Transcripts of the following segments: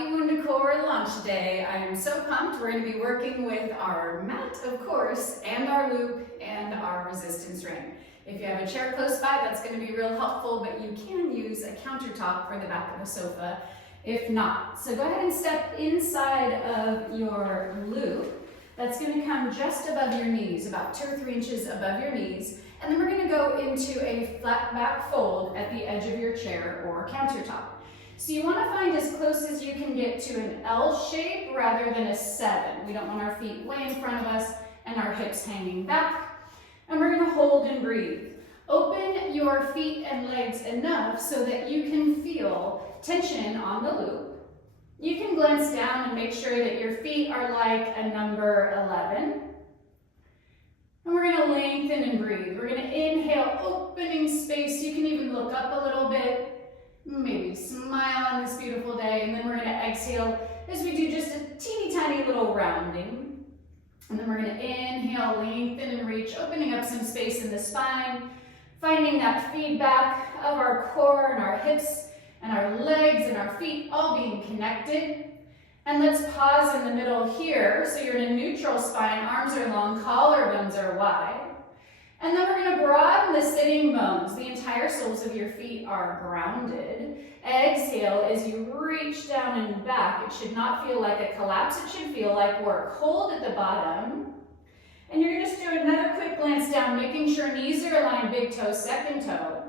Happy WundaCore launch day. I am so pumped. We're going to be working with our mat, of course, and our loop and our resistance ring. If you have a chair close by, that's going to be real helpful, but you can use a countertop for the back of the sofa if not. So go ahead and step inside of your loop. That's going to come just above your knees, about 2 or 3 inches above your knees. And then we're going to go into a flat back fold at the edge of your chair or countertop. So you want to find as close as you can get to an L shape rather than a 7. We don't want our feet way in front of us and our hips hanging back. And we're going to hold and breathe. Open your feet and legs enough so that you can feel tension on the loop. You can glance down and make sure that your feet are like a number 11. And we're going to lengthen and breathe. We're going to inhale, opening space. You can even look up a little bit. Maybe smile on this beautiful day, and then we're going to exhale as we do just a teeny tiny little rounding. And then we're going to inhale, lengthen and reach, opening up some space in the spine, finding that feedback of our core and our hips and our legs and our feet all being connected. And let's pause in the middle here. So you're in a neutral spine, arms are long, collarbones are wide. And then we're going to broaden the sitting bones. The entire soles of your feet are grounded. Exhale as you reach down and back. It should not feel like a collapse. It should feel like work. Hold at the bottom. And you're going to just do another quick glance down, making sure knees are aligned, big toe, second toe.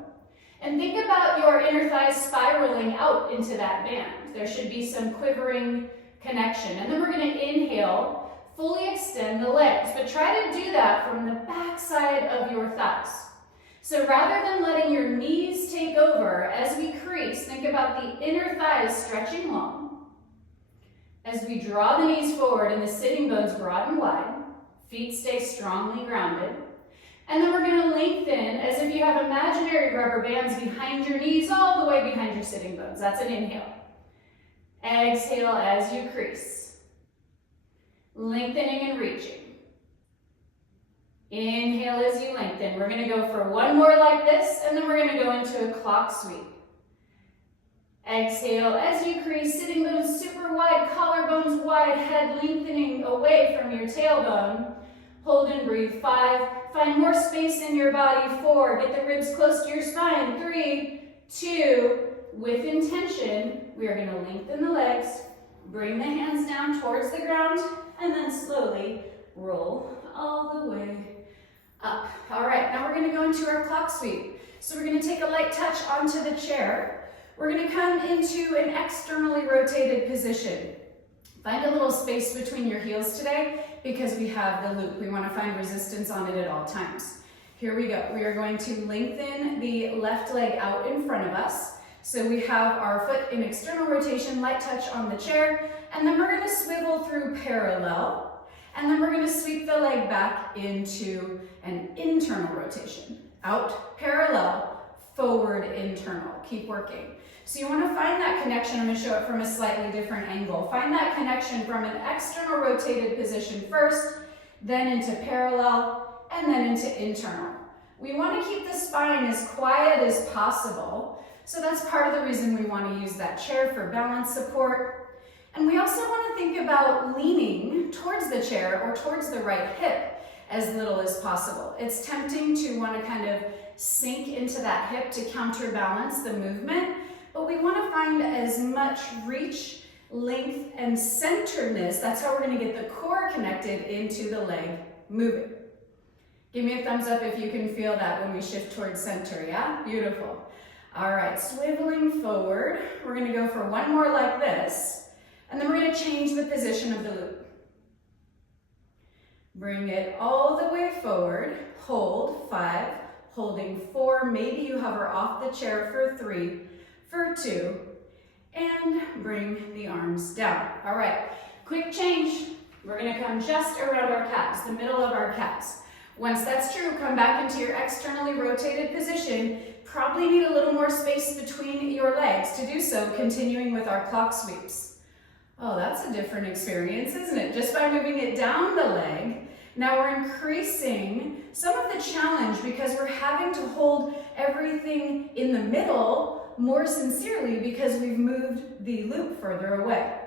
And think about your inner thighs spiraling out into that band. There should be some quivering connection. And then we're going to inhale. Fully extend the legs, but try to do that from the back side of your thighs. So rather than letting your knees take over, as we crease, think about the inner thighs stretching long. As we draw the knees forward and the sitting bones broad and wide, feet stay strongly grounded. And then we're going to lengthen as if you have imaginary rubber bands behind your knees, all the way behind your sitting bones. That's an inhale. Exhale as you crease. Lengthening and reaching. Inhale as you lengthen. We're going to go for one more like this, and then we're going to go into a clock sweep. Exhale as you crease, sitting bones super wide, collarbones wide, head lengthening away from your tailbone. Hold and breathe. 5. Find more space in your body. 4. Get the ribs close to your spine. 3, 2. With intention, we are going to lengthen the legs, bring the hands down towards the ground, and then slowly roll all the way up. All right, now we're going to go into our clock sweep. So we're going to take a light touch onto the chair. We're going to come into an externally rotated position. Find a little space between your heels today because we have the loop. We want to find resistance on it at all times. Here we go. We are going to lengthen the left leg out in front of us. So we have our foot in external rotation, light touch on the chair, and then we're going to swivel through parallel, and then we're going to sweep the leg back into an internal rotation. Out, parallel, forward, internal. Keep working. So you want to find that connection. I'm going to show it from a slightly different angle. Find that connection from an external rotated position first, then into parallel, and then into internal. We want to keep the spine as quiet as possible. So that's part of the reason we want to use that chair for balance support. And we also want to think about leaning towards the chair or towards the right hip as little as possible. It's tempting to want to kind of sink into that hip to counterbalance the movement, but we want to find as much reach, length, and centeredness. That's how we're going to get the core connected into the leg moving. Give me a thumbs up if you can feel that when we shift towards center, yeah? Beautiful. All right, swiveling forward. We're going to go for one more like this, and then we're going to change the position of the loop. Bring it all the way forward. Hold, 5, holding 4. Maybe you hover off the chair for 3, for 2, and bring the arms down. All right, quick change. We're going to come just around our calves, the middle of our calves. Once that's true, come back into your externally rotated position. Probably need a little more space between your legs to do so, continuing with our clock sweeps. Oh, that's a different experience, isn't it? Just by moving it down the leg, now we're increasing some of the challenge because we're having to hold everything in the middle more sincerely because we've moved the loop further away.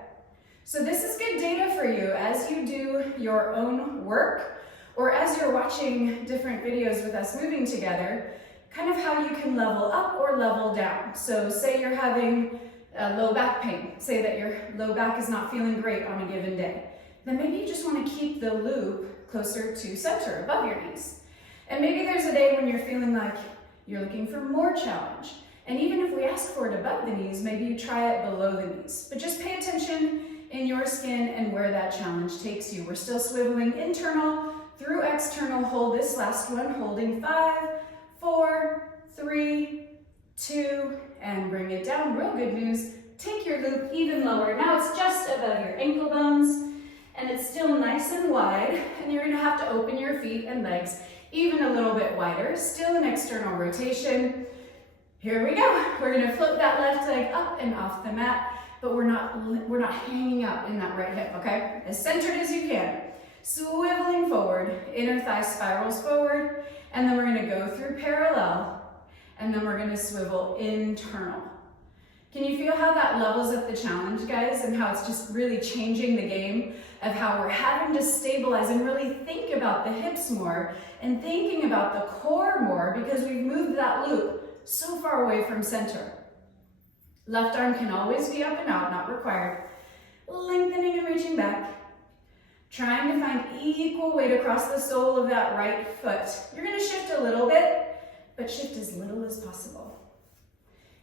So this is good data for you as you do your own work or as you're watching different videos with us moving together, kind of how you can level up or level down. So say you're having low back pain, say that your low back is not feeling great on a given day, then maybe you just want to keep the loop closer to center, above your knees. And maybe there's a day when you're feeling like you're looking for more challenge. And even if we ask for it above the knees, maybe you try it below the knees. But just pay attention in your skin and where that challenge takes you. We're still swiveling internal through external. Hold this last one, holding 5, 4, 3, 2, and bring it down. Real good news. Take your loop even lower. Now it's just above your ankle bones, and it's still nice and wide, and you're gonna have to open your feet and legs even a little bit wider. Still an external rotation. Here we go. We're gonna flip that left leg up and off the mat, but we're not hanging out in that right hip, okay? As centered as you can. Swiveling forward, inner thigh spirals forward, and then we're gonna go through parallel, and then we're gonna swivel internal. Can you feel how that levels up the challenge, guys, and how it's just really changing the game of how we're having to stabilize and really think about the hips more and thinking about the core more because we've moved that loop so far away from center. Left arm can always be up and out, not required. Lengthening and reaching back. Trying to find equal weight across the sole of that right foot. You're gonna shift a little bit, but shift as little as possible.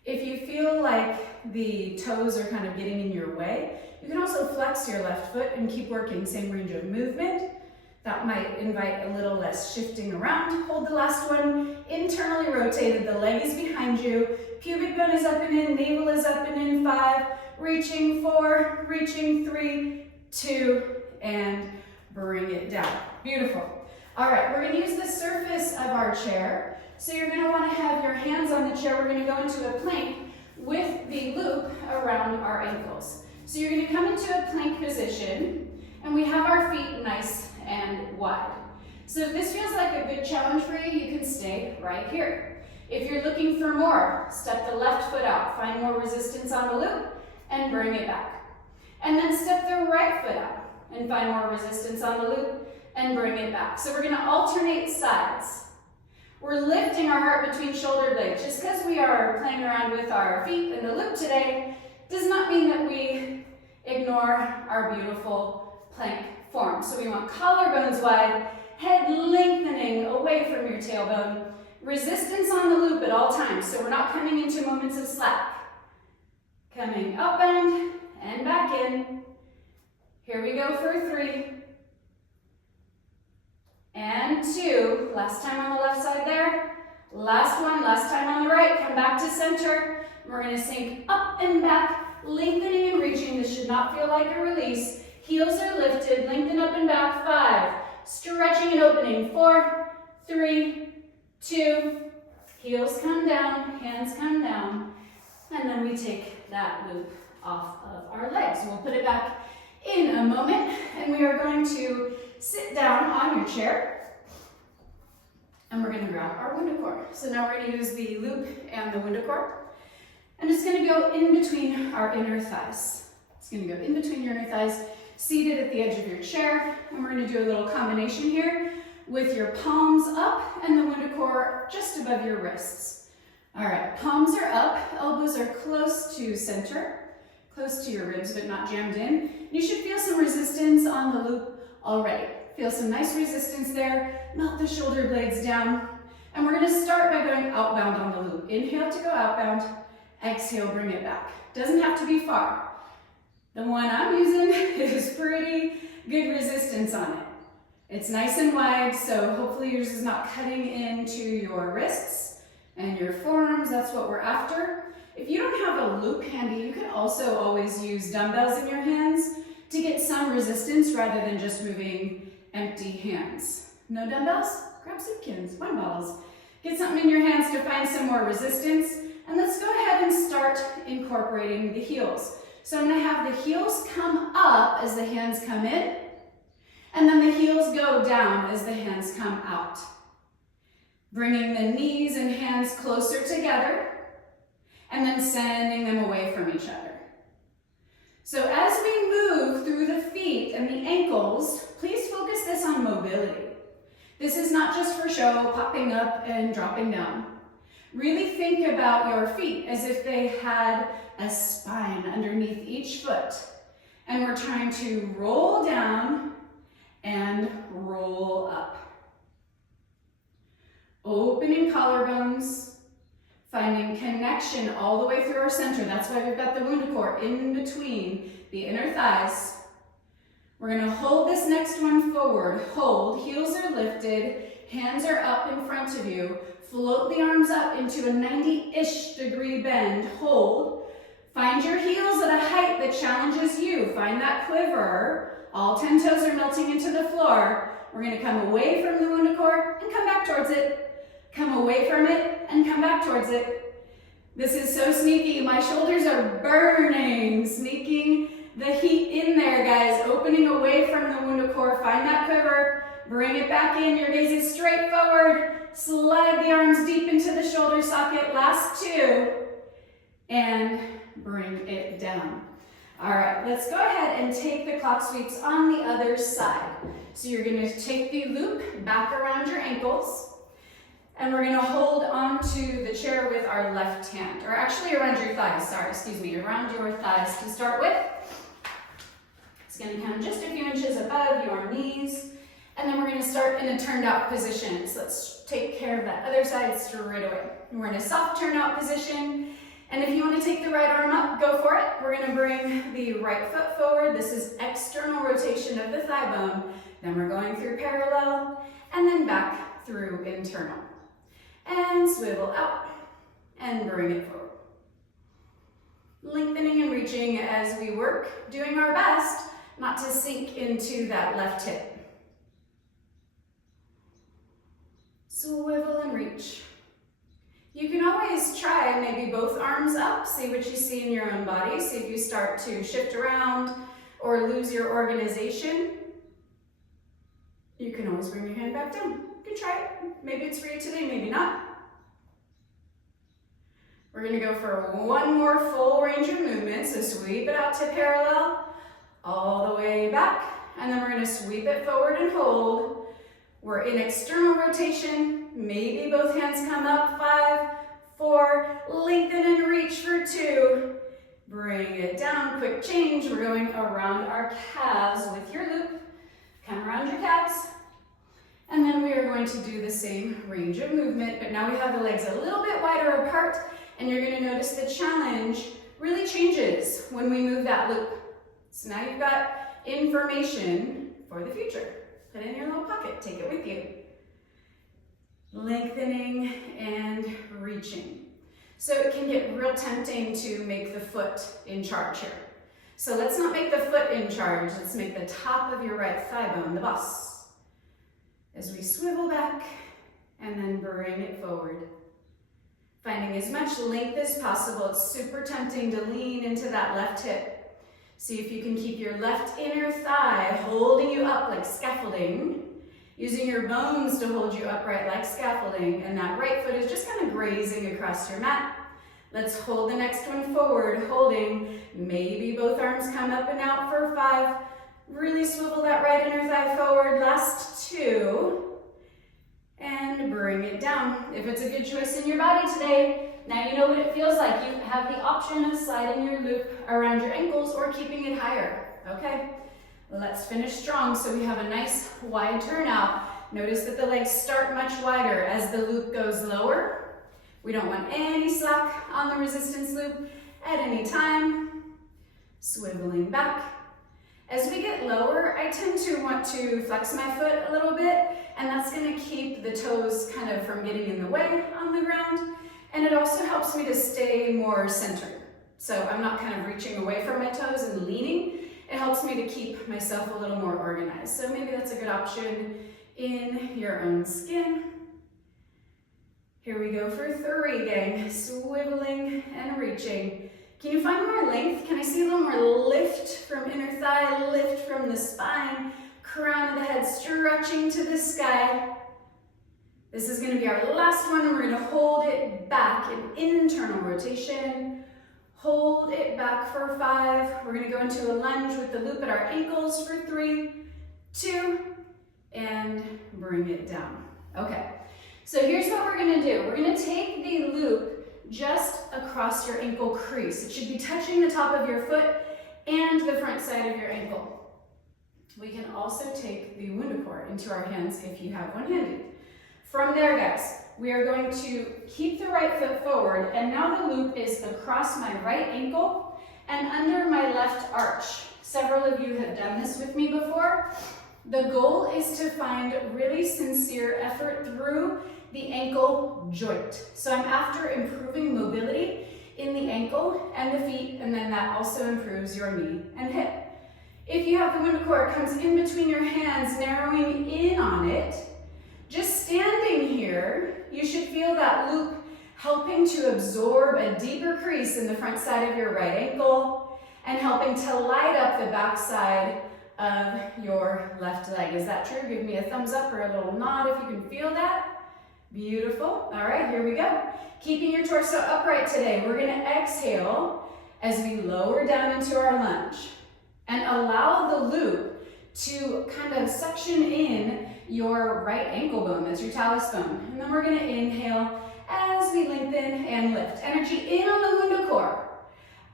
If you feel like the toes are kind of getting in your way, you can also flex your left foot and keep working, same range of movement. That might invite a little less shifting around. Hold the last one, internally rotated, the leg is behind you, pubic bone is up and in, navel is up and in, 5, reaching 4, reaching 3, 2, and bring it down. Beautiful. All right, we're gonna use the surface of our chair. So you're gonna wanna have your hands on the chair. We're gonna go into a plank with the loop around our ankles. So you're gonna come into a plank position, and we have our feet nice and wide. So if this feels like a good challenge for you, you can stay right here. If you're looking for more, step the left foot out, find more resistance on the loop, and bring it back. And then step the right foot out, and find more resistance on the loop, and bring it back. So we're gonna alternate sides. We're lifting our heart between shoulder blades. Just because we are playing around with our feet in the loop today does not mean that we ignore our beautiful plank form. So we want collarbones wide, head lengthening away from your tailbone, resistance on the loop at all times. So we're not coming into moments of slack. Coming up and back in. Here we go for 3. And 2, last time on the left side there. Last one, last time on the right, come back to center. We're gonna sink up and back, lengthening and reaching. This should not feel like a release. Heels are lifted, lengthen up and back, 5. Stretching and opening, 4, 3, 2. Heels come down, hands come down. And then we take that loop off of our legs. We'll put it back in a moment, and we are going to sit down on your chair, and we're going to grab our WundaCore. So now we're going to use the loop and the WundaCore, and it's going to go in between our inner thighs. It's going to go in between your inner thighs, seated at the edge of your chair, and we're going to do a little combination here with your palms up and the WundaCore just above your wrists. All right, palms are up, elbows are close to center, close to your ribs but not jammed in. You should feel some resistance on the loop already. Feel some nice resistance there. Melt the shoulder blades down. And we're going to start by going outbound on the loop. Inhale to go outbound. Exhale, bring it back. Doesn't have to be far. The one I'm using is pretty good resistance on it. It's nice and wide, so hopefully yours is not cutting into your wrists and your forearms. That's what we're after. If you don't have a loop handy, you can also always use dumbbells in your hands to get some resistance rather than just moving empty hands. No dumbbells? Grab soup cans, wine bottles. Get something in your hands to find some more resistance. And let's go ahead and start incorporating the heels. So I'm going to have the heels come up as the hands come in, and then the heels go down as the hands come out. Bringing the knees and hands closer together. and then sending them away from each other. So as we move through the feet and the ankles, please focus this on mobility. This is not just for show, popping up and dropping down. Really think about your feet as if they had a spine underneath each foot. And we're trying to roll down and roll up. Opening collarbones, finding connection all the way through our center. That's why we've got the WundaCore in between the inner thighs. We're going to hold this next one forward. Hold, heels are lifted, hands are up in front of you. Float the arms up into a 90-ish degree bend. Hold. Find your heels at a height that challenges you. Find that quiver. All 10 toes are melting into the floor. We're going to come away from the WundaCore and come back towards it. Come away from it and come back towards it. This is so sneaky. My shoulders are burning. Sneaking the heat in there, guys. Opening away from the WundaCore. Find that quiver. Bring it back in. Your gaze is straight forward. Slide the arms deep into the shoulder socket. Last two. And bring it down. All right, let's go ahead and take the clock sweeps on the other side. So you're going to take the loop back around your ankles. And we're going to hold onto the chair with our left hand. Or actually around your thighs. Sorry, excuse me. Around your thighs to start with. It's going to come just a few inches above your knees. And then we're going to start in a turned out position. So let's take care of that other side straight away. We're in a soft turned out position. And if you want to take the right arm up, go for it. We're going to bring the right foot forward. This is external rotation of the thigh bone. Then we're going through parallel and then back through internal. And swivel out and bring it forward. Lengthening and reaching as we work, doing our best not to sink into that left hip. Swivel and reach. You can always try maybe both arms up, see what you see in your own body, see if you start to shift around or lose your organization. You can always bring your hand back down. You can try it. Maybe it's for you today, maybe not. We're going to go for one more full range of movement, so sweep it out to parallel, all the way back, and then we're going to sweep it forward and hold. We're in external rotation. Maybe both hands come up. 5, 4, lengthen and reach for 2. Bring it down, quick change. We're going around our calves with your loop. Come around your calves. And then we are going to do the same range of movement, but now we have the legs a little bit wider apart, and you're going to notice the challenge really changes when we move that loop. So now you've got information for the future. Put it in your little pocket, take it with you. Lengthening and reaching. So it can get real tempting to make the foot in charge here. So let's not make the foot in charge, let's make the top of your right thigh bone the boss. As we swivel back and then bring it forward. Finding as much length as possible. It's super tempting to lean into that left hip. See if you can keep your left inner thigh holding you up like scaffolding, using your bones to hold you upright like scaffolding, and that right foot is just kind of grazing across your mat. Let's hold the next one forward, holding. Maybe both arms come up and out for 5. Really swivel that right inner thigh forward. Last 2. And bring it down. If it's a good choice in your body today, now you know what it feels like. You have the option of sliding your loop around your ankles or keeping it higher, okay? Let's finish strong so we have a nice wide turnout. Notice that the legs start much wider as the loop goes lower. We don't want any slack on the resistance loop at any time. Swiveling back. As we get lower, I tend to want to flex my foot a little bit, and that's going to keep the toes kind of from getting in the way on the ground. And it also helps me to stay more centered. So I'm not kind of reaching away from my toes and leaning. It helps me to keep myself a little more organized. So maybe that's a good option in your own skin. Here we go for 3, gang. Swiveling and reaching. Can you find more length? Can I see a little more lift from inner thigh, lift from the spine, crown of the head stretching to the sky. This is going to be our last one, and we're going to hold it back in internal rotation. Hold it back for 5. We're going to go into a lunge with the loop at our ankles for 3, 2, and bring it down. Okay, so here's what we're going to do. We're going to take the loop just across your ankle crease. It should be touching the top of your foot and the front side of your ankle. We can also take the WundaCore into our hands if you have one handy. From there, guys, we are going to keep the right foot forward, and now the loop is across my right ankle and under my left arch. Several of you have done this with me before. The goal is to find really sincere effort through the ankle joint. So I'm after improving mobility in the ankle and the feet, and then that also improves your knee and hip. If you have the WundaCore, it comes in between your hands, narrowing in on it. Just standing here, you should feel that loop helping to absorb a deeper crease in the front side of your right ankle and helping to light up the back side of your left leg. Is that true? Give me a thumbs up or a little nod if you can feel that. Beautiful. All right, here we go. Keeping your torso upright today, we're going to exhale as we lower down into our lunge and allow the loop to kind of suction in your right ankle bone, that's your talus bone. And then we're going to inhale as we lengthen and lift. Energy in on the WundaCore.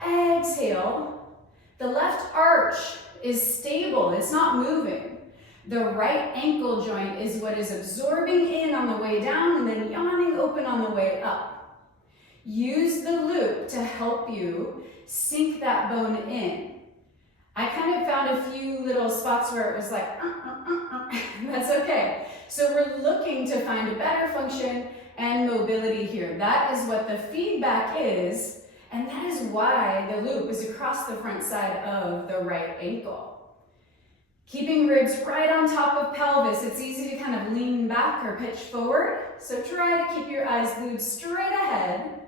Exhale. The left arch is stable, it's not moving. The right ankle joint is what is absorbing in on the way down and then yawning open on the way up. Use the loop to help you sink that bone in. I kind of found a few little spots where it was like, that's okay. So we're looking to find a better function and mobility here. That is what the feedback is, and that is why the loop is across the front side of the right ankle. Keeping ribs right on top of pelvis. It's easy to kind of lean back or pitch forward. So try to keep your eyes glued straight ahead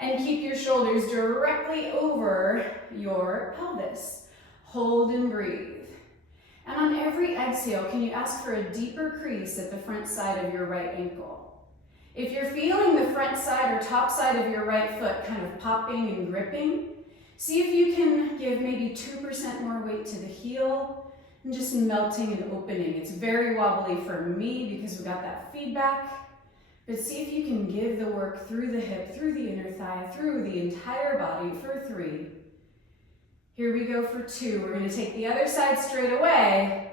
and keep your shoulders directly over your pelvis. Hold and breathe. And on every exhale, can you ask for a deeper crease at the front side of your right ankle? If you're feeling the front side or top side of your right foot kind of popping and gripping, see if you can give maybe 2% more weight to the heel and just melting and opening. It's very wobbly for me because we got that feedback, but see if you can give the work through the hip, through the inner thigh, through the entire body for 3. Here we go for 2. We're going to take the other side straight away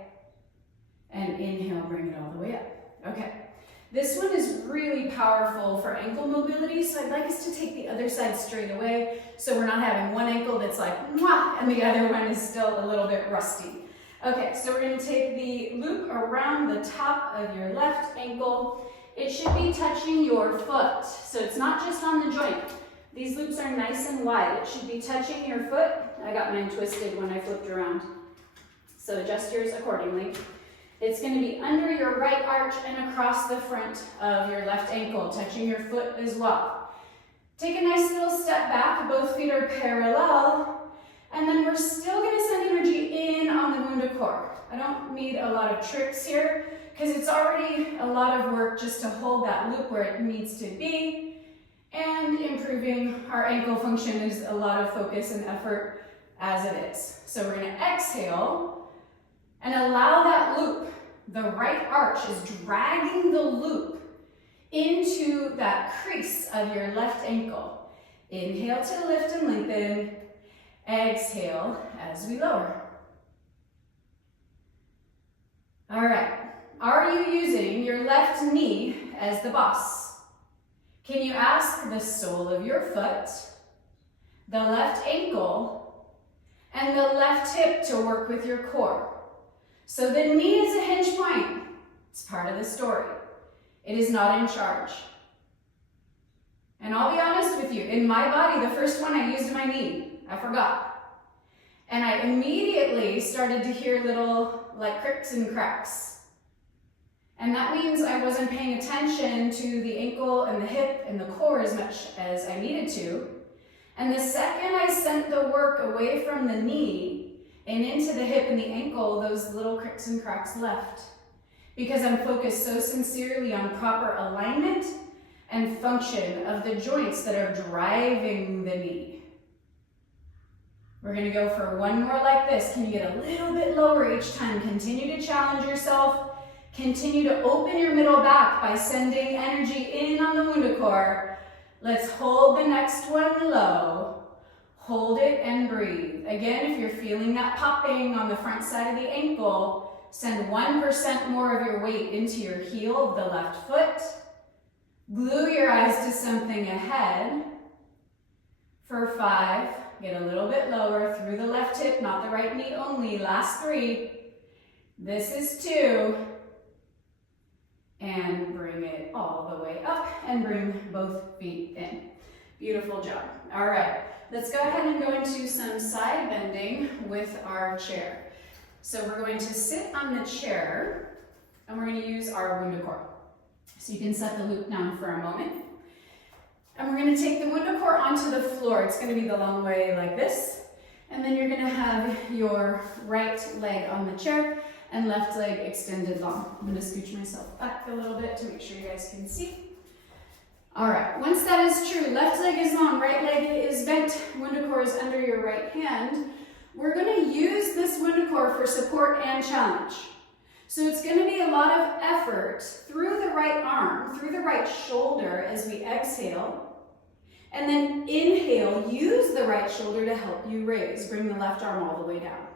and inhale, bring it all the way up. Okay, this one is really powerful for ankle mobility, so I'd like us to take the other side straight away so we're not having one ankle that's like, mwah, and the other one is still a little bit rusty. Okay, so we're going to take the loop around the top of your left ankle. It should be touching your foot, so it's not just on the joint. These loops are nice and wide. It should be touching your foot. I got mine twisted when I flipped around, so adjust yours accordingly. It's going to be under your right arch and across the front of your left ankle, touching your foot as well. Take a nice little step back. Both feet are parallel, and then we're still going to send energy in on the WundaCore. I don't need a lot of tricks here because it's already a lot of work just to hold that loop where it needs to be. And improving our ankle function is a lot of focus and effort as it is. So we're going to exhale and allow that loop. The right arch is dragging the loop into that crease of your left ankle. Inhale to lift and lengthen. Exhale as we lower. All right. Are you using your left knee as the boss? Can you ask the sole of your foot, the left ankle, and the left hip to work with your core? So the knee is a hinge point. It's part of the story. It is not in charge. And I'll be honest with you, in my body, the first one I used my knee. I forgot. And I immediately started to hear little like cricks and cracks. And that means I wasn't paying attention to the ankle and the hip and the core as much as I needed to. And the second I sent the work away from the knee and into the hip and the ankle, those little cricks and cracks left. because I'm focused so sincerely on proper alignment and function of the joints that are driving the knee. We're going to go for one more like this. Can you get a little bit lower each time? Continue to challenge yourself. Continue to open your middle back by sending energy in on the WundaCore. Let's hold the next one low. Hold it and breathe. Again, if you're feeling that popping on the front side of the ankle, send 1% more of your weight into your heel of the left foot. Glue your eyes to something ahead. For 5, get a little bit lower through the left hip, not the right knee only. Last 3. This is 2. And bring it all the way up and bring both feet in. Beautiful job. All right, let's go ahead and go into some side bending with our chair. So we're going to sit on the chair and we're going to use our WundaCore. So you can set the loop down for a moment. And we're going to take the WundaCore onto the floor. It's going to be the long way like this. And then you're going to have your right leg on the chair and left leg extended long. I'm going to scooch myself back a little bit to make sure you guys can see. All right, once that is true, left leg is long, right leg is bent, WundaCore is under your right hand. We're going to use this WundaCore for support and challenge. So it's going to be a lot of effort through the right arm, through the right shoulder as we exhale. And then inhale, use the right shoulder to help you raise. Bring the left arm all the way down.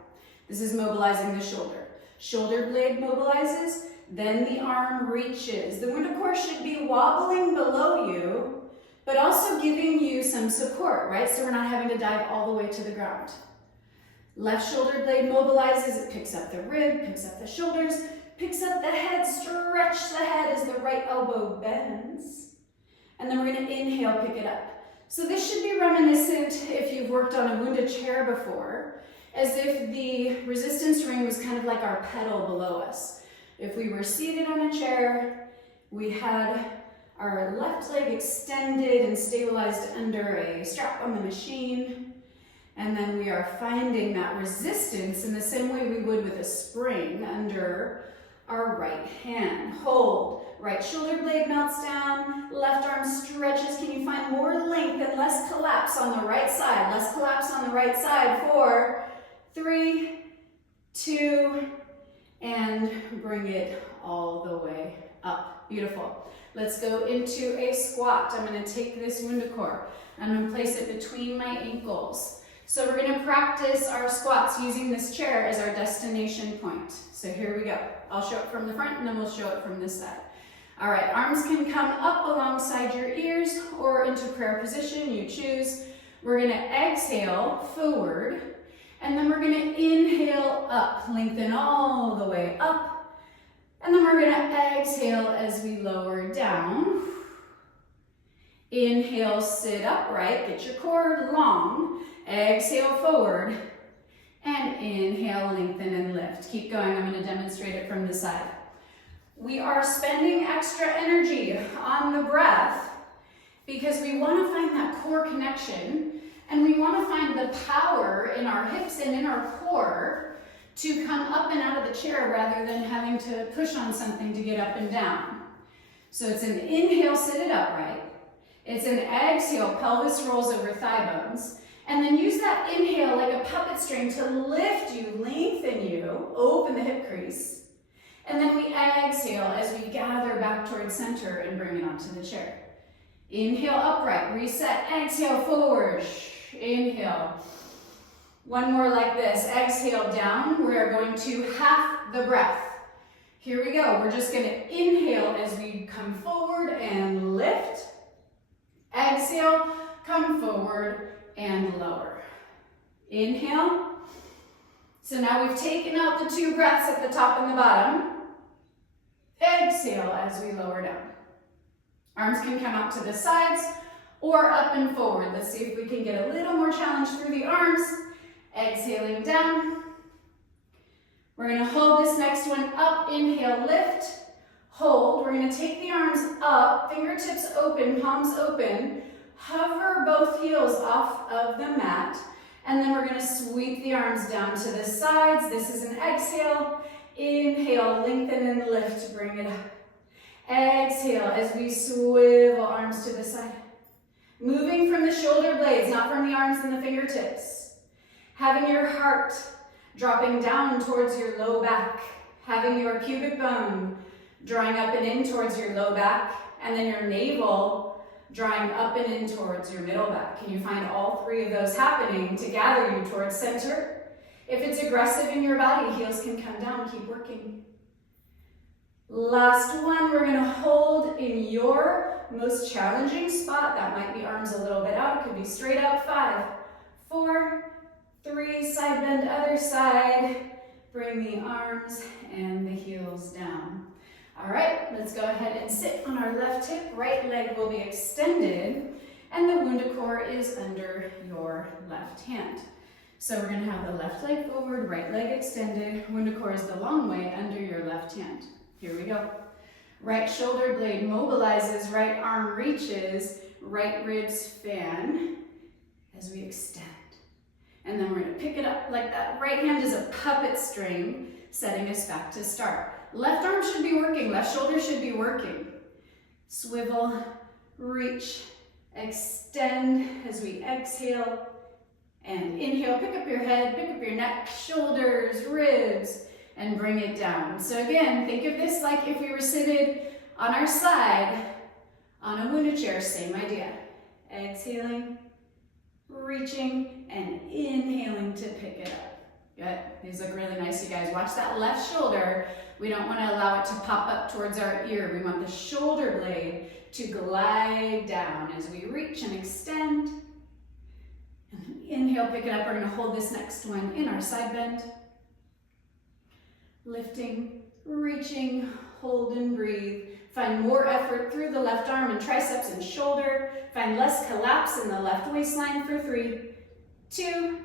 This is mobilizing the shoulder. Shoulder blade mobilizes, then the arm reaches. The WundaCore should be wobbling below you, but also giving you some support, right? So we're not having to dive all the way to the ground. Left shoulder blade mobilizes, it picks up the rib, picks up the shoulders, picks up the head, stretch the head as the right elbow bends. And then we're gonna inhale, pick it up. So this should be reminiscent, if you've worked on a Wunda chair before, as if the resistance ring was kind of like our pedal below us. If we were seated on a chair, we had our left leg extended and stabilized under a strap on the machine, and then we are finding that resistance in the same way we would with a spring under our right hand. Hold, right shoulder blade melts down, left arm stretches. Can you find more length and less collapse on the right side? Less collapse on the right side. 4, 3, 2, and bring it all the way up. Beautiful. Let's go into a squat. I'm going to take this WundaCore. I'm going to place it between my ankles. So we're going to practice our squats using this chair as our destination point. So here we go. I'll show it from the front and then we'll show it from this side. All right, arms can come up alongside your ears or into prayer position, you choose. We're going to exhale forward. And then we're going to inhale up, lengthen all the way up. And then we're going to exhale as we lower down. Inhale, sit upright, get your core long. Exhale forward. And inhale, lengthen and lift. Keep going, I'm going to demonstrate it from the side. We are spending extra energy on the breath because we want to find that core connection. And we want to find the power in our hips and in our core to come up and out of the chair rather than having to push on something to get up and down. So it's an inhale, sit it upright. It's an exhale, pelvis rolls over thigh bones. And then use that inhale like a puppet string to lift you, lengthen you, open the hip crease. And then we exhale as we gather back towards center and bring it onto the chair. Inhale, upright, reset, exhale, forward. Inhale. One more like this. Exhale down. We're going to half the breath. Here we go. We're just going to inhale as we come forward and lift. Exhale, come forward and lower. Inhale. So now we've taken out the 2 breaths at the top and the bottom. Exhale as we lower down. Arms can come out to the sides or up and forward. Let's see if we can get a little more challenge through the arms. Exhaling down. We're going to hold this next one up. Inhale, lift. Hold. We're going to take the arms up, fingertips open, palms open. Hover both heels off of the mat. And then we're going to sweep the arms down to the sides. This is an exhale. Inhale, lengthen and lift, bring it up. Exhale as we swivel arms to the side. Moving from the shoulder blades, not from the arms and the fingertips. Having your heart dropping down towards your low back. Having your pubic bone drawing up and in towards your low back. And then your navel drawing up and in towards your middle back. Can you find all three of those happening to gather you towards center? If it's aggressive in your body, heels can come down. Keep working. Last one, we're gonna hold in your most challenging spot. That might be arms a little bit out. It could be straight up. 5, 4, 3, side bend, other side. Bring the arms and the heels down. All right, let's go ahead and sit on our left hip. Right leg will be extended, and the WundaCore is under your left hand. So we're gonna have the left leg forward, right leg extended. WundaCore is the long way under your left hand. Here we go. Right shoulder blade mobilizes, right arm reaches, right ribs fan as we extend. And then we're gonna pick it up like that. Right hand is a puppet string, setting us back to start. Left arm should be working, left shoulder should be working. Swivel, reach, extend as we exhale, and inhale, pick up your head, pick up your neck, shoulders, ribs, and bring it down. So again, think of this like if we were seated on our side on a Wunda chair, same idea. Exhaling, reaching, and inhaling to pick it up. Good, these look really nice, you guys. Watch that left shoulder. We don't want to allow it to pop up towards our ear. We want the shoulder blade to glide down as we reach and extend. And inhale, pick it up. We're going to hold this next one in our side bend. Lifting, reaching, hold and breathe. Find more effort through the left arm and triceps and shoulder. Find less collapse in the left waistline for 3, 2,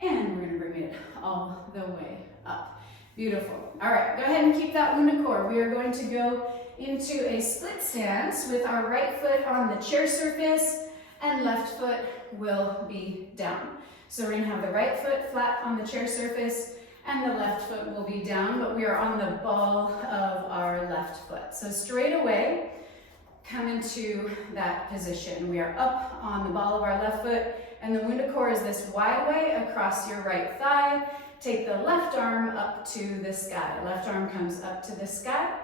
and we're going to bring it all the way up. Beautiful. All right, go ahead and keep that WundaCore. We are going to go into a split stance with our right foot on the chair surface and left foot will be down. So we're going to have the right foot flat on the chair surface and the left foot will be down, but we are on the ball of our left foot. So straight away, come into that position. We are up on the ball of our left foot, and the WundaCore is this wide way across your right thigh. Take the left arm up to the sky. Left arm comes up to the sky.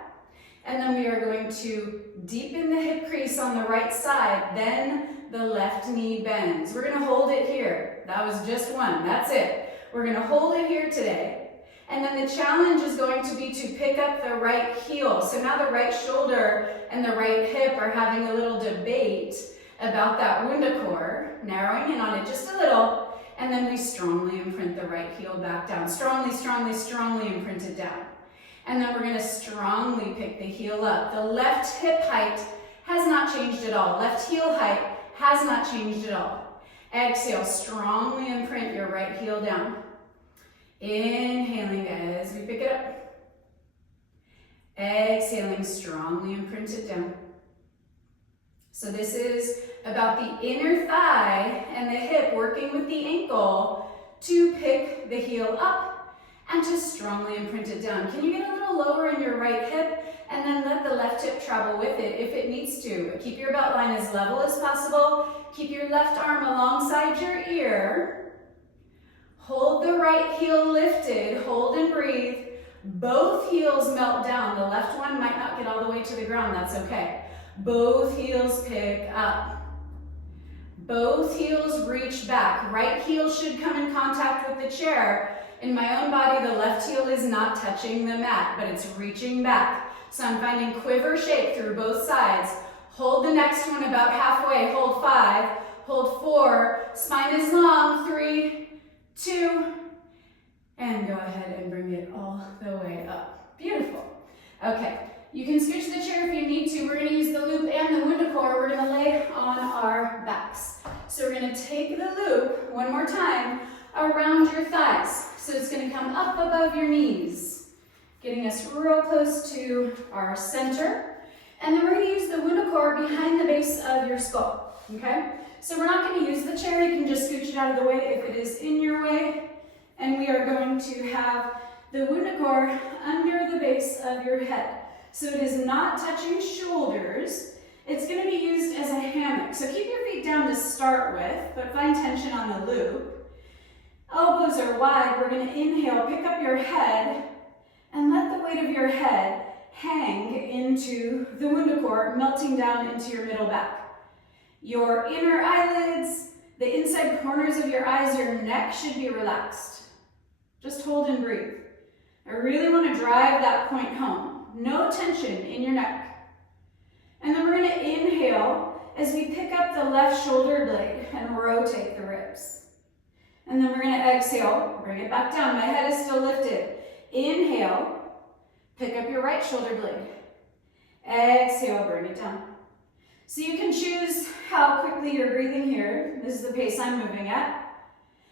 And then we are going to deepen the hip crease on the right side, then the left knee bends. We're gonna hold it here. That was just one, that's it. We're gonna hold it here today. And then the challenge is going to be to pick up the right heel. So now the right shoulder and the right hip are having a little debate about that WundaCore, narrowing in on it just a little, and then we strongly imprint the right heel back down. Strongly, strongly, strongly imprint it down. And then we're gonna strongly pick the heel up. The left hip height has not changed at all. Left heel height has not changed at all. Exhale, strongly imprint your right heel down. Inhaling as we pick it up. Exhaling, strongly imprint it down. So this is about the inner thigh and the hip working with the ankle to pick the heel up and to strongly imprint it down. Can you get a little lower in your right hip and then let the left hip travel with it if it needs to. But keep your belt line as level as possible. Keep your left arm alongside your ear. Hold the right heel lifted, hold and breathe. Both heels melt down. The left one might not get all the way to the ground, that's okay. Both heels pick up. Both heels reach back. Right heel should come in contact with the chair. In my own body, the left heel is not touching the mat, but it's reaching back. So I'm finding quiver shape through both sides. Hold the next one about halfway. Hold 5, hold 4. Spine is long. 3, 2, and go ahead and bring it all the way up. Beautiful. Okay, you can scooch the chair if you need to. We're going to use the loop and the WundaCore. We're going to lay on our backs. So we're going to take the loop one more time around your thighs. So it's going to come up above your knees, getting us real close to our center. And then we're going to use the WundaCore behind the base of your skull. Okay? So we're not going to use the chair. You can just scooch it out of the way if it is in your way. And we are going to have the WundaCore under the base of your head. So it is not touching shoulders. It's going to be used as a hammock. So keep your feet down to start with, but find tension on the loop. Elbows are wide. We're going to inhale, pick up your head, and let the weight of your head hang into the WundaCore, melting down into your middle back. Your inner eyelids, the inside corners of your eyes, your neck should be relaxed. Just hold and breathe. I really want to drive that point home. No tension in your neck. And then we're going to inhale as we pick up the left shoulder blade and rotate the ribs. And then we're going to exhale, bring it back down. My head is still lifted. Inhale, pick up your right shoulder blade. Exhale, bring it down. So you can choose how quickly you're breathing here. This is the pace I'm moving at.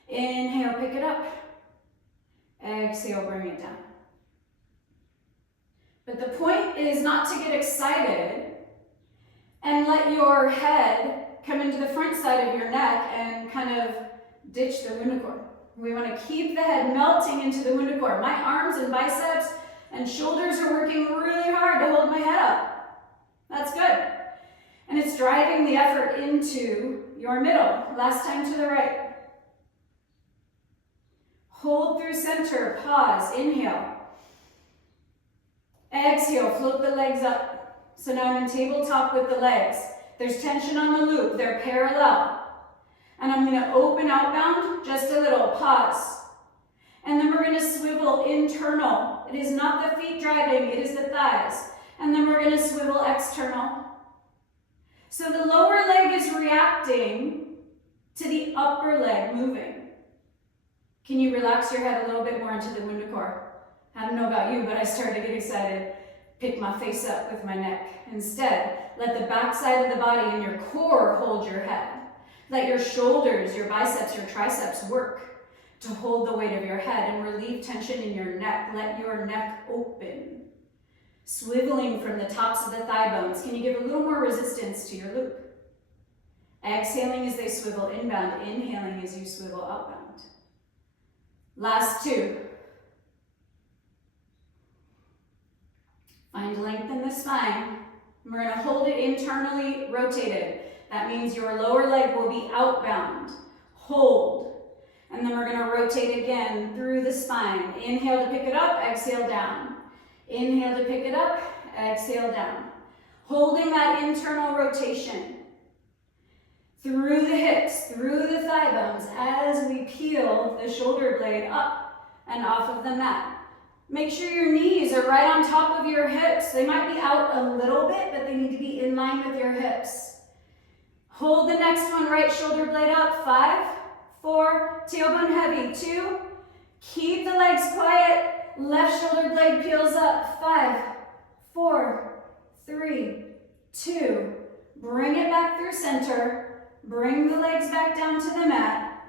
Inhale, pick it up. Exhale, bring it down. But the point is not to get excited and let your head come into the front side of your neck and kind of ditch the WundaCore. We want to keep the head melting into the WundaCore. My arms and biceps and shoulders are working really hard to hold my head up. That's good. And it's driving the effort into your middle. Last time to the right. Hold through center, pause, inhale. Exhale, float the legs up. So now I'm in tabletop with the legs. There's tension on the loop, they're parallel. And I'm going to open outbound just a little, pause. And then we're going to swivel internal. It is not the feet driving, it is the thighs. And then we're going to swivel external. So the lower leg is reacting to the upper leg moving. Can you relax your head a little bit more into the WundaCore? I don't know about you, but I started to get excited. Pick my face up with my neck. Instead, let the back side of the body and your core hold your head. Let your shoulders, your biceps, your triceps work to hold the weight of your head and relieve tension in your neck. Let your neck open. Swiveling from the tops of the thigh bones. Can you give a little more resistance to your loop? Exhaling as they swivel inbound, inhaling as you swivel outbound. Last two. Find length in the spine. We're going to hold it internally rotated. That means your lower leg will be outbound. Hold. And then we're going to rotate again through the spine. Inhale to pick it up, exhale down. Inhale to pick it up, exhale down. Holding that internal rotation through the hips, through the thigh bones as we peel the shoulder blade up and off of the mat. Make sure your knees are right on top of your hips. They might be out a little bit, but they need to be in line with your hips. Hold the next one, right shoulder blade up. 5, 4, tailbone heavy. 2, keep the legs quiet. Left shoulder blade peels up. 5, 4, 3, 2. Bring it back through center. Bring the legs back down to the mat.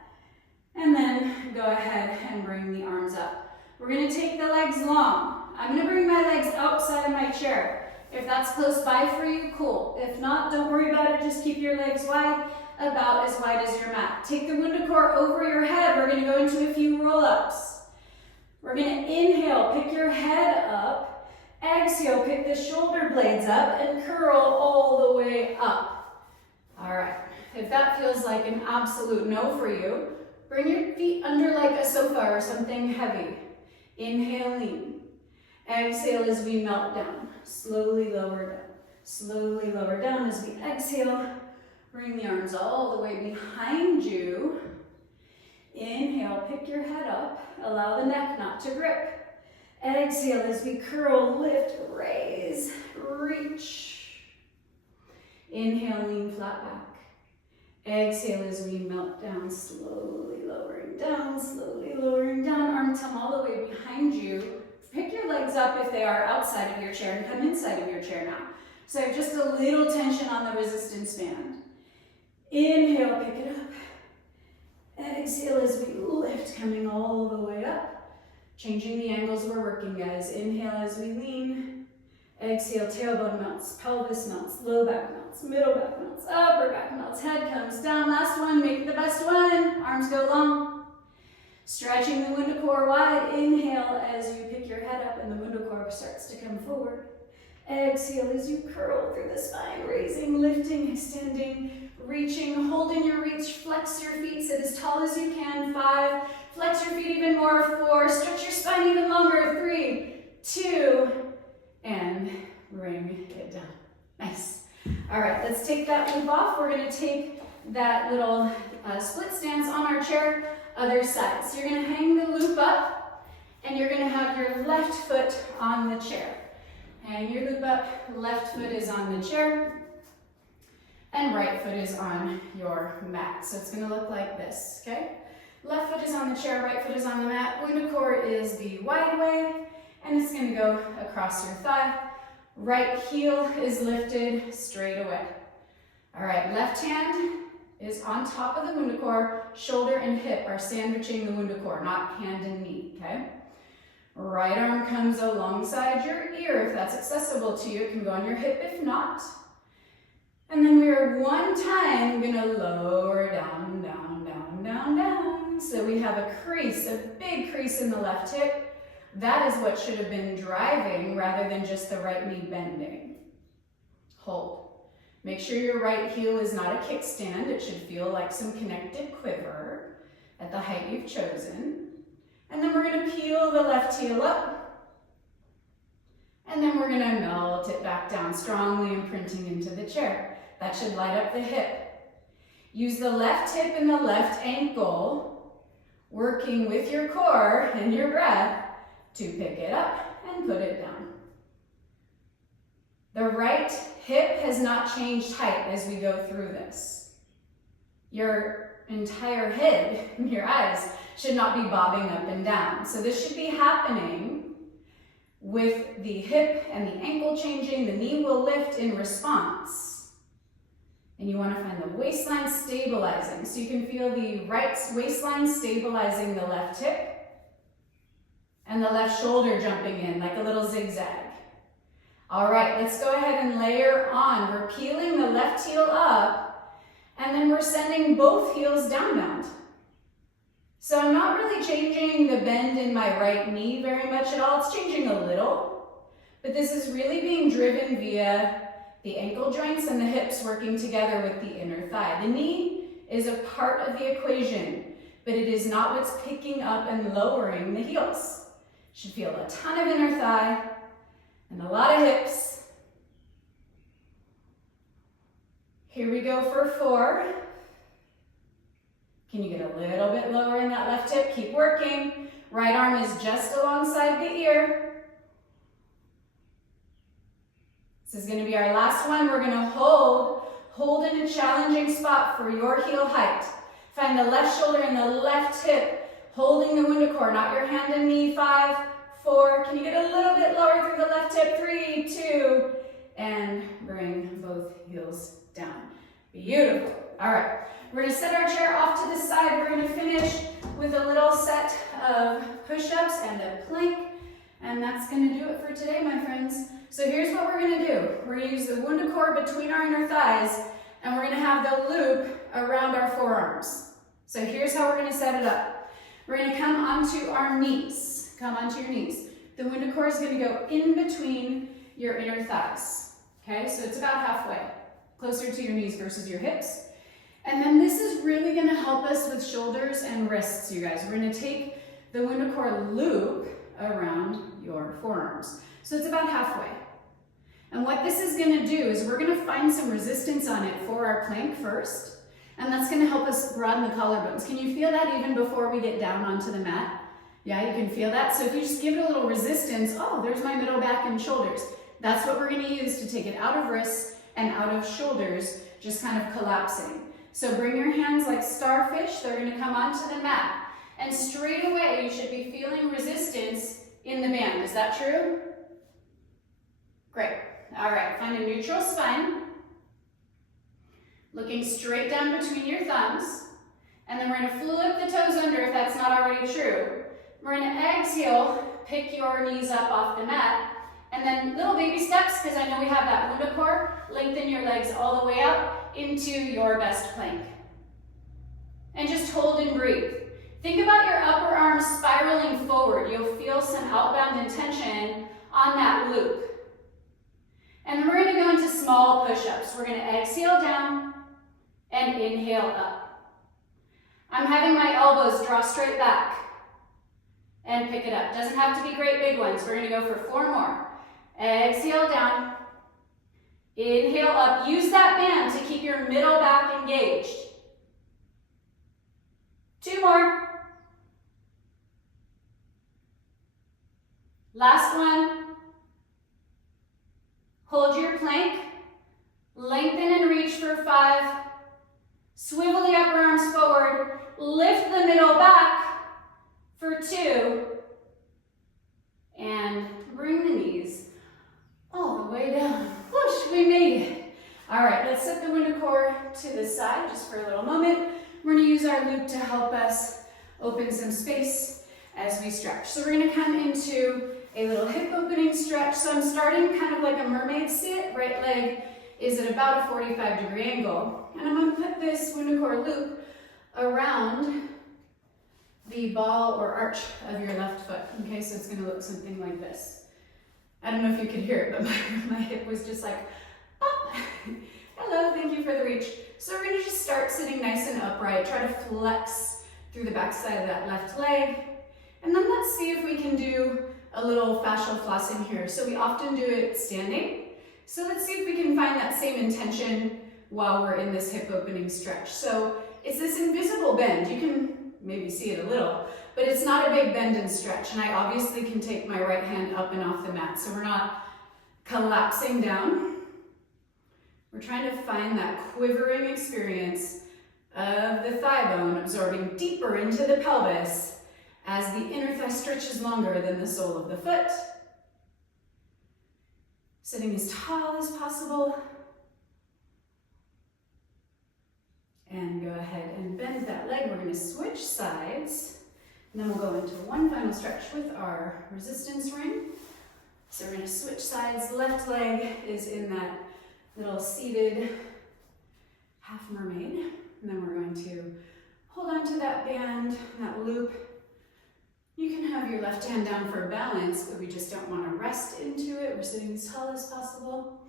And then go ahead and bring the arms up. We're going to take the legs long. I'm going to bring my legs outside of my chair. If that's close by for you, cool. If not, don't worry about it. Just keep your legs wide, about as wide as your mat. Take the WundaCore over your head. We're going to go into a few roll-ups. We're going to inhale, pick your head up. Exhale, pick the shoulder blades up and curl all the way up. All right. If that feels like an absolute no for you, bring your feet under like a sofa or something heavy. Inhale, lean. Exhale as we melt down. Slowly lower down. Slowly lower down as we exhale. Bring the arms all the way behind you. Inhale, pick your head up. Allow the neck not to grip. Exhale as we curl, lift, raise, reach. Inhale, lean flat back. Exhale as we melt down, slowly lowering down, slowly lowering down. Arms come all the way behind you. Pick your legs up if they are outside of your chair and come inside of your chair now. So just a little tension on the resistance band. Inhale, pick it up. Exhale as we lift, coming all the way up. Changing the angles we're working, guys. Inhale as we lean. Exhale, tailbone melts, pelvis melts, low back melts, middle back melts, upper back melts, head comes down. Last one, make it the best one. Arms go long. Stretching the WundaCore wide. Inhale as you starts to come forward. Exhale as you curl through the spine, raising, lifting, extending, reaching, holding your reach, flex your feet, sit as tall as you can, 5, flex your feet even more, 4, stretch your spine even longer, 3, 2, and bring it down. Nice. All right, let's take that loop off. We're gonna take that little split stance on our chair, other side. So you're gonna hang the loop up, and you're gonna have your left foot on the chair. Hang your loop up, left foot is on the chair, and right foot is on your mat. So it's gonna look like this, okay? Left foot is on the chair, right foot is on the mat. WundaCore is the wide way, and it's gonna go across your thigh. Right heel is lifted straight away. All right, left hand is on top of the WundaCore. Shoulder and hip are sandwiching the WundaCore, not hand and knee, okay? Right arm comes alongside your ear if that's accessible to you. It can go on your hip if not. And then we're one time gonna lower down, down, down, down, down. So we have a crease, a big crease in the left hip. That is what should have been driving rather than just the right knee bending. Hold. Make sure your right heel is not a kickstand. It should feel like some connected quiver at the height you've chosen. And then we're gonna peel the left heel up. And then we're gonna melt it back down, strongly imprinting into the chair. That should light up the hip. Use the left hip and the left ankle, working with your core and your breath to pick it up and put it down. The right hip has not changed height as we go through this. Your entire head, your eyes, should not be bobbing up and down. So this should be happening with the hip and the ankle changing. The knee will lift in response. And you want to find the waistline stabilizing. So you can feel the right waistline stabilizing the left hip and the left shoulder jumping in like a little zigzag. All right, let's go ahead and layer on. We're peeling the left heel up, and then we're sending both heels downbound. So I'm not really changing the bend in my right knee very much at all. It's changing a little, but this is really being driven via the ankle joints and the hips working together with the inner thigh. The knee is a part of the equation, but it is not what's picking up and lowering the heels. You should feel a ton of inner thigh and a lot of hips. Here we go for 4. Can you get a little bit lower in that left hip? Keep working. Right arm is just alongside the ear. This is going to be our last one. We're going to hold in a challenging spot for your heel height. Find the left shoulder and the left hip, holding the WundaCore, not your hand and knee. 5, 4. Can you get a little bit lower through the left hip? 3, 2, and bring both heels down. Beautiful. All right. We're going to set our chair off to the side. We're going to finish with a little set of push-ups and a plank. And that's going to do it for today, my friends. So here's what we're going to do. We're going to use the WundaCore between our inner thighs, and we're going to have the loop around our forearms. So here's how we're going to set it up. We're going to come onto our knees. Come onto your knees. The WundaCore is going to go in between your inner thighs. Okay, so it's about halfway, closer to your knees versus your hips. And then this is really going to help us with shoulders and wrists, you guys. We're going to take the WundaCore loop around your forearms. So it's about halfway. And what this is going to do is we're going to find some resistance on it for our plank first. And that's going to help us broaden the collarbones. Can you feel that even before we get down onto the mat? Yeah, you can feel that. So if you just give it a little resistance, oh, there's my middle back and shoulders. That's what we're going to use to take it out of wrists and out of shoulders, just kind of collapsing. So bring your hands like starfish. They're going to come onto the mat. And straight away, you should be feeling resistance in the band. Is that true? Great. All right, find a neutral spine. Looking straight down between your thumbs. And then we're going to flip the toes under if that's not already true. We're going to exhale, pick your knees up off the mat. And then little baby steps, because I know we have that WundaCore. Lengthen your legs all the way up into your best plank. And just hold and breathe. Think about your upper arms spiraling forward. You'll feel some outbound intention on that loop. And then we're going to go into small push-ups. We're going to exhale down and inhale up. I'm having my elbows draw straight back and pick it up. Doesn't have to be great big ones. We're going to go for 4 more. Exhale down, inhale up. Use that band to keep your middle back engaged. 2 more. Last one. Hold your plank. Lengthen and reach for 5. Swivel the upper arms forward. Lift the middle back for 2. And bring the knees all the way down. Whoosh, we made it. All right, let's set the WundaCore to the side just for a little moment. We're going to use our loop to help us open some space as we stretch. So we're going to come into a little hip opening stretch. So I'm starting kind of like a mermaid sit. Right leg is at about a 45-degree angle. And I'm going to put this WundaCore loop around the ball or arch of your left foot. Okay, so it's going to look something like this. I don't know if you could hear it, but my hip was just like, pop. Hello, thank you for the reach. So we're going to just start sitting nice and upright. Try to flex through the back side of that left leg. And then let's see if we can do a little fascial flossing here. So we often do it standing. So let's see if we can find that same intention while we're in this hip opening stretch. So it's this invisible bend. You can maybe see it a little, but it's not a big bend and stretch. And I obviously can take my right hand up and off the mat. So we're not collapsing down. We're trying to find that quivering experience of the thigh bone absorbing deeper into the pelvis as the inner thigh stretches longer than the sole of the foot. Sitting as tall as possible. And go ahead and bend that leg. We're going to switch sides. And then we'll go into one final stretch with our resistance ring. So we're going to switch sides. Left leg is in that little seated half mermaid. And then we're going to hold on to that band, that loop. You can have your left hand down for balance, but we just don't want to rest into it. We're sitting as tall as possible.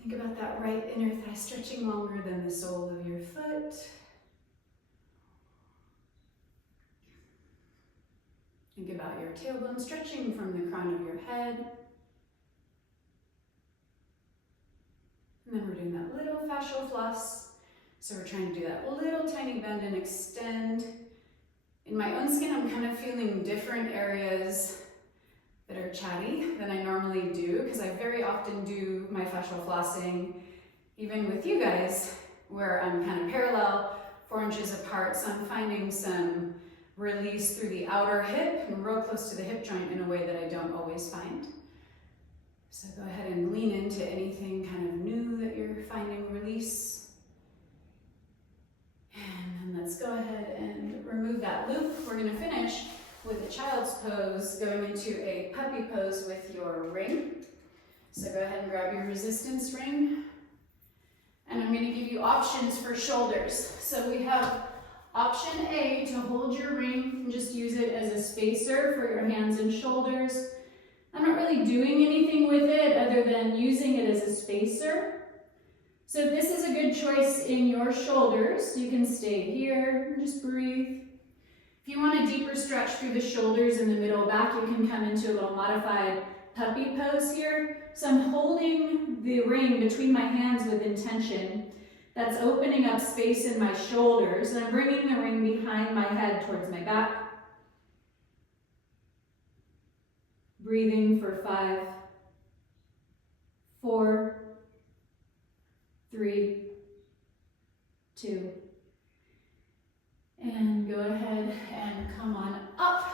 Think about that right inner thigh stretching longer than the sole of your foot. Think about your tailbone stretching from the crown of your head. And then we're doing that little fascial floss. So we're trying to do that little tiny bend and extend. In my own skin, I'm kind of feeling different areas that are chatty than I normally do, because I very often do my fascial flossing, even with you guys, where I'm kind of parallel, 4 inches apart. So I'm finding some release through the outer hip and real close to the hip joint in a way that I don't always find. So go ahead and lean into anything kind of new that you're finding release. And then let's go ahead and remove that loop. We're going to finish with a child's pose, going into a puppy pose with your ring. So go ahead and grab your resistance ring. And I'm going to give you options for shoulders. So we have option A to hold your ring and just use it as a spacer for your hands and shoulders. I'm not really doing anything with it other than using it as a spacer. So this is a good choice in your shoulders. You can stay here and just breathe. If you want a deeper stretch through the shoulders and the middle back, you can come into a little modified puppy pose here. So I'm holding the ring between my hands with intention. That's opening up space in my shoulders, and I'm bringing the ring behind my head towards my back. Breathing for 5, 4, 3, 2, and go ahead and come on up.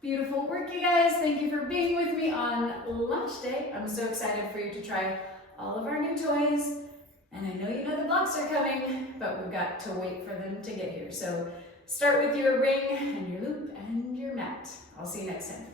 Beautiful work, you guys. Thank you for being with me on lunch day. I'm so excited for you to try all of our new toys. And I know you know the blocks are coming, but we've got to wait for them to get here. So start with your ring and your loop and your mat. I'll see you next time.